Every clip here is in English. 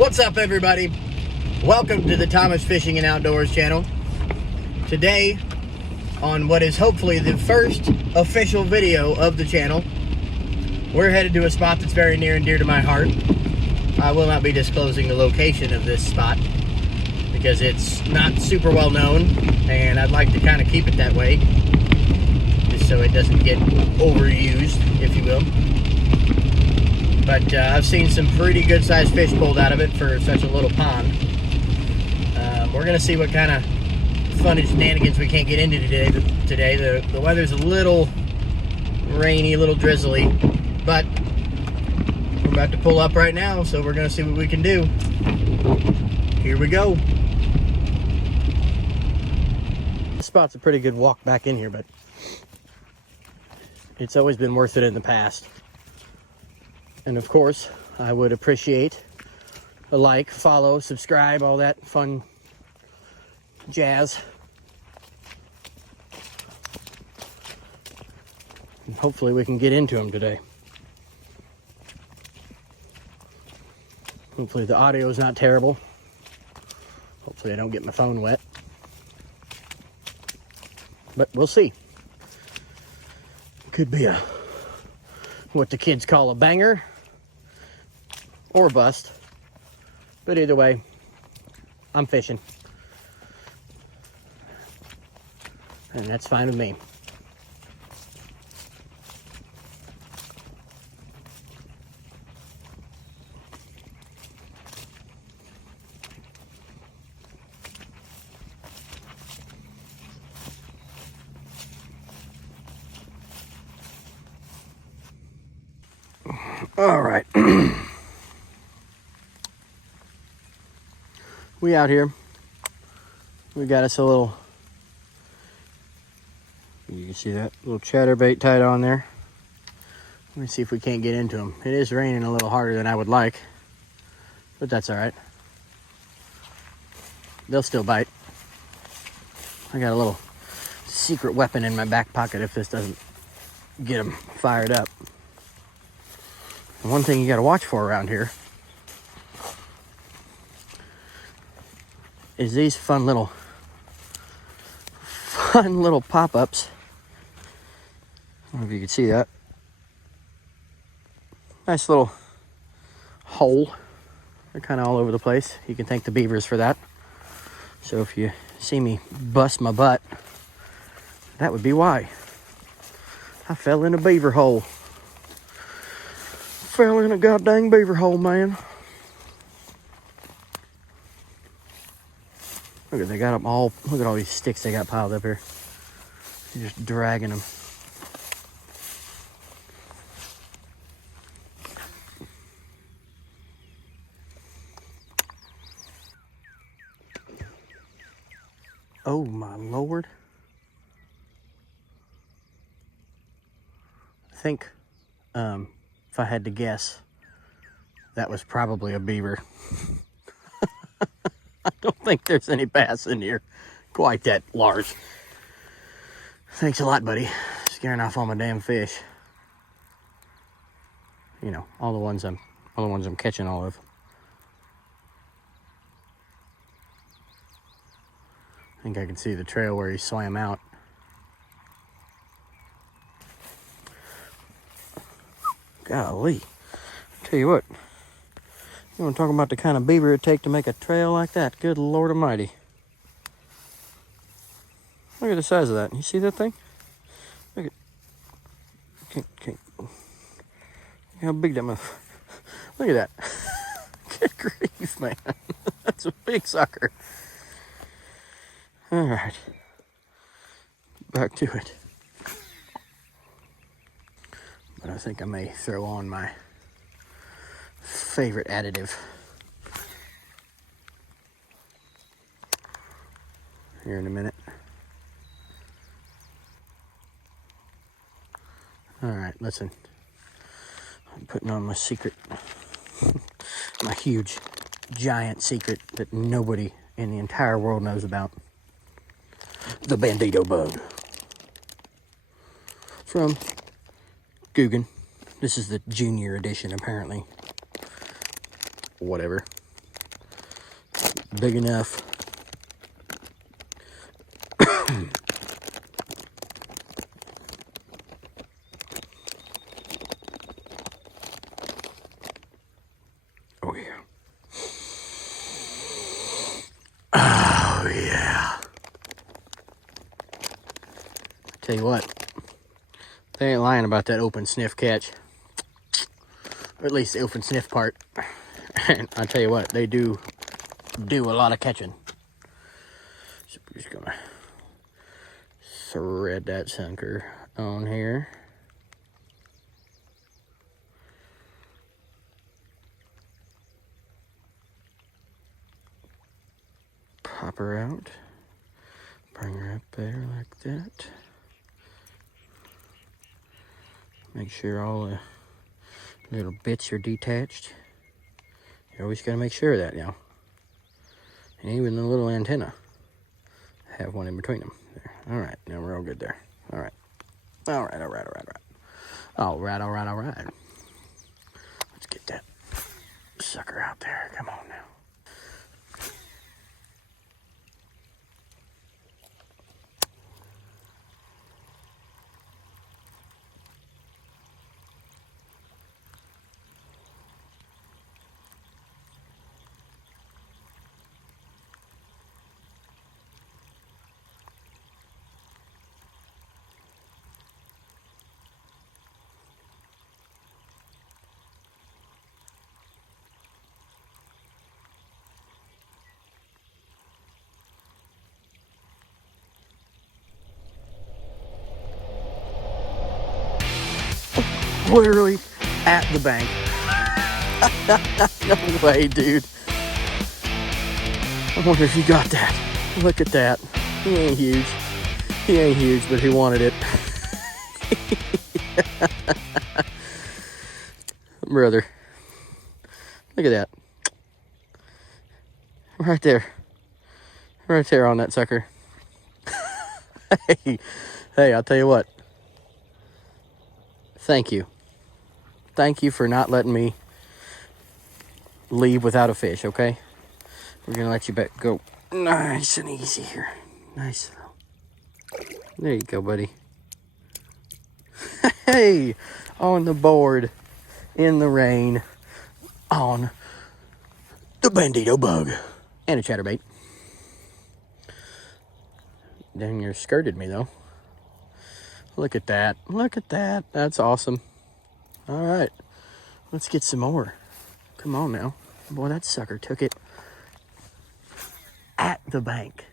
What's up, everybody? Welcome to the Thomas Fishing and Outdoors channel. Today, on what is hopefully the first official video of the channel, we're headed to a spot that's very near and dear to my heart. I will not be disclosing the location of this spot because it's not super well known, and I'd like to kind of keep it that way, just so it doesn't get overused, if you will. But I've seen some pretty good sized fish pulled out of it for such a little pond. We're going to see what kind of fun and shenanigans we can't get into today. The weather's a little rainy, a little drizzly, but we're about to pull up right now, so we're going to see what we can do. Here we go. This spot's a pretty good walk back in here, but it's always been worth it in the past. And of course, I would appreciate a like, follow, subscribe, all that fun jazz. And hopefully we can get into them today. Hopefully the audio is not terrible. Hopefully I don't get my phone wet. But we'll see. Could be what the kids call a banger or bust, but either way, I'm fishing, and that's fine with me. All right. We out here. We got us a little, you can see that little chatterbait tied on there. Let me see if we can't get into them. It is raining a little harder than I would like, but that's all right. They'll still bite. I got a little secret weapon in my back pocket if this doesn't get them fired up. And one thing you got to watch for around here is these fun little pop-ups. I don't know if you can see that. Nice little hole. They're kind of all over the place. You can thank the beavers for that. So if you see me bust my butt, that would be why. I fell in a beaver hole. Fell in a goddamn beaver hole, man. Look at, they got them all. Look at all these sticks they got piled up here. They're just dragging them. Oh my Lord. I think, if I had to guess, that was probably a beaver. I don't think there's any bass in here quite that large. Thanks a lot, buddy. Scaring off all my damn fish. You know, all the ones I'm catching all of. I think I can see the trail where he swam out. Golly. Tell you what. You want to talk about the kind of beaver it'd take to make a trail like that? Good Lord Almighty. Look at the size of that. You see that thing? Look at... Can't. Look how big that must... Look at that. Good grief, man. That's a big sucker. Alright. Back to it. But I think I may throw on my favorite additive here in a minute. All right, listen. I'm putting on my secret, my huge, giant secret that nobody in the entire world knows about. The Bandito bug. From Guggen. This is the junior edition, apparently. Whatever. big enough. Oh yeah. Oh yeah. Tell you what, they ain't lying about that open sniff catch. Or at least the open sniff part. And I tell you what, they do a lot of catching. So we're just gonna thread that sucker on here. Pop her out. Bring her up there like that. Make sure all the little bits are detached. You always gotta make sure of that now. And even the little antenna, have one in between them. There. All right, now we're all good there. All right. All right. Let's get that sucker out there. Come on now. Literally at the bank. No way, dude. I wonder if he got that. Look at that. He ain't huge. He ain't huge, but he wanted it. Brother. Look at that. Right there. Right there on that sucker. Hey, I'll tell you what. Thank you. Thank you for not letting me leave without a fish, okay? We're gonna let you go nice and easy here. Nice. There you go, buddy. Hey, on the board, in the rain, on the bandito bug. And a chatterbait. Dang, you skirted me, though. Look at that. Look at that. That's awesome. All right. Let's get some more. Come on now. Boy, that sucker took it at the bank.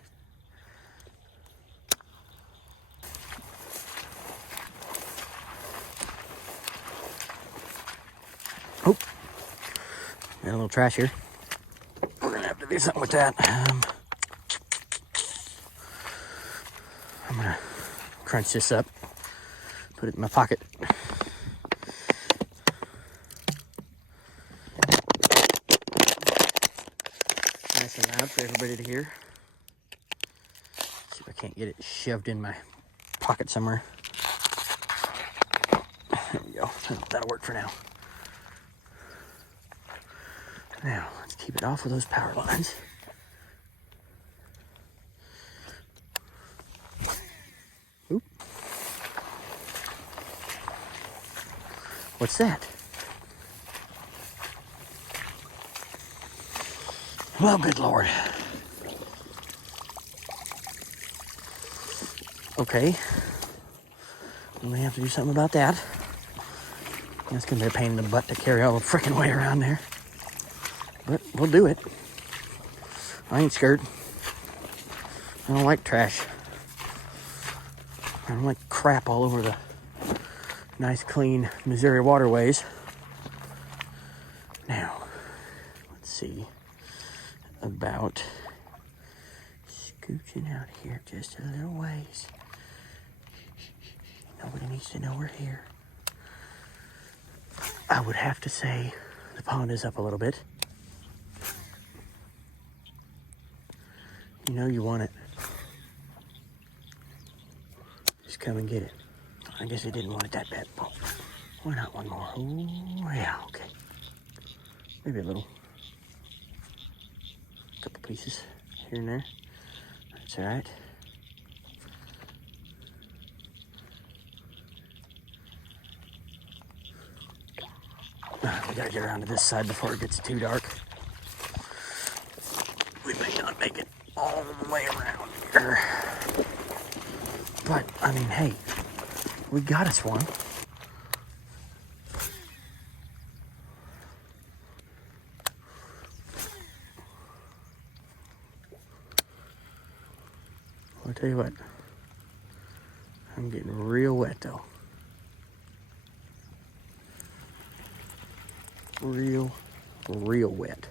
Oh. Got a little trash here. We're going to have to do something with that. I'm going to crunch this up. Put it in my pocket. Nice and loud for everybody to hear. See if I can't get it shoved in my pocket somewhere. There we go. That'll work for now. Now, let's keep it off of those power lines. Oop. What's that? Well, good Lord. Okay. We may have to do something about that. That's going to be a pain in the butt to carry all the freaking way around there. But we'll do it. I ain't scared. I don't like trash. I don't like crap all over the nice, clean Missouri waterways. Now, let's see about scooching out here just a little ways. Nobody needs to know we're here. I would have to say the pond is up a little bit. You know you want it. Just come and get it. I guess I didn't want it that bad. Oh, why not one more? Oh, yeah, okay. Maybe a little. Couple pieces here and there. That's all right. We gotta get around to this side before it gets too dark. We may not make it all the way around here. But, I mean, hey, we got us one. I'll tell you what, I'm getting real wet though. Real wet.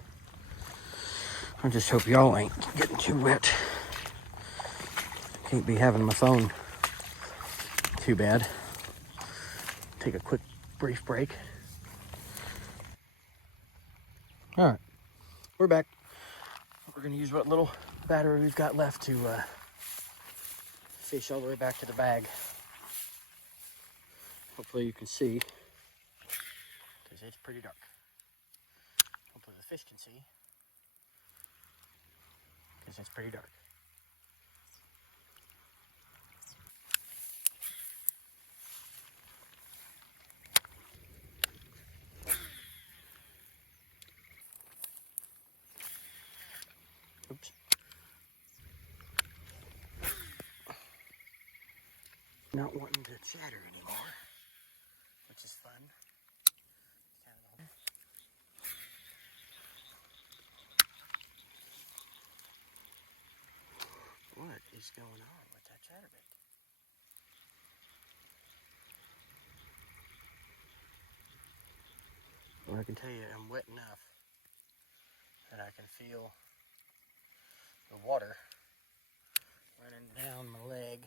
I just hope y'all ain't getting too wet. Can't be having my phone too bad. Take a quick, brief break. All right, we're back. We're gonna use what little battery we've got left to fish all the way back to the bag. Hopefully you can see, because it's pretty dark. Hopefully the fish can see, because it's pretty dark. Oops. Not wanting to chatter anymore, which is fun. What is going on with that chatterbait? Well, I can tell you I'm wet enough that I can feel the water running down my leg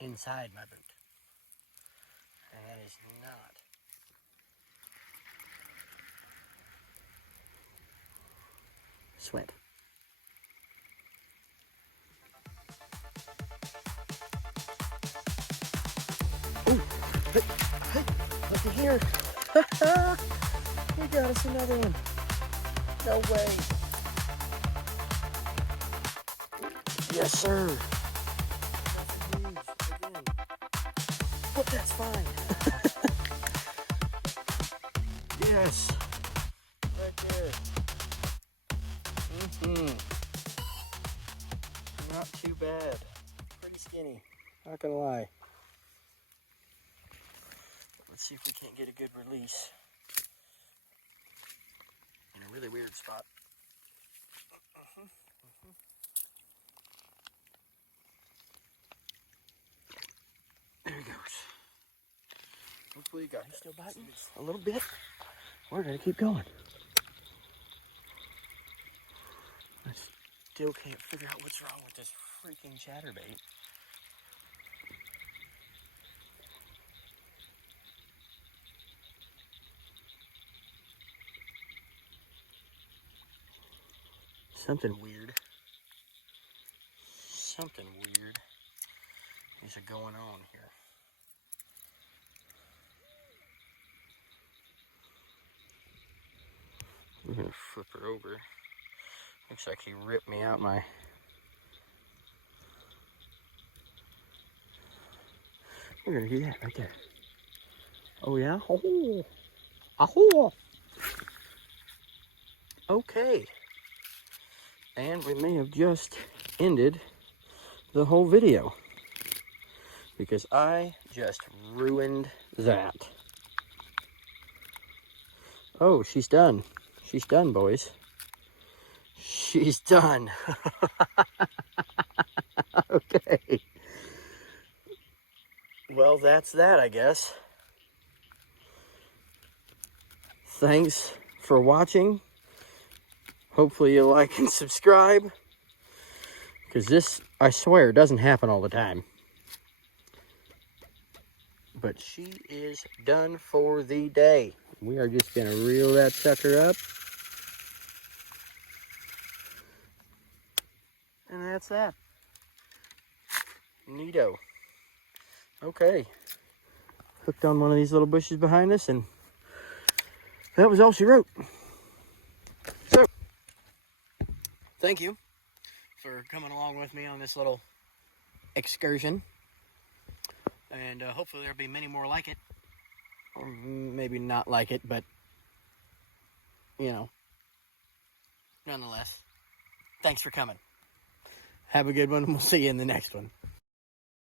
inside my boot. And that is not sweat. Ooh, hey, looky here. We got us another one. No way. Yes, sir. Again. But that's fine. Yes. Right there. Not too bad. Pretty skinny. Not gonna lie. Let's see if we can't get a good release in a really weird spot. There he goes. Hopefully you got him. He's still biting a little bit. We're gonna keep going. I still can't figure out what's wrong with this freaking chatterbait. Something weird is going on here. We're gonna flip her over. Looks like he ripped me out my... We're gonna do that right there. Oh yeah? Oh! Ahoo! Okay. And we may have just ended the whole video, because I just ruined that. Oh, she's done. She's done, boys. She's done. Okay. Well, that's that, I guess. Thanks for watching. Hopefully you like and subscribe, because this, I swear, doesn't happen all the time. But she is done for the day. We are just gonna reel that sucker up. And that's that. Neato. Okay. Hooked on one of these little bushes behind us, and that was all she wrote. So thank you for coming along with me on this little excursion. And hopefully there'll be many more like it. Or maybe not like it, but, you know, nonetheless, thanks for coming. Have a good one, and we'll see you in the next one.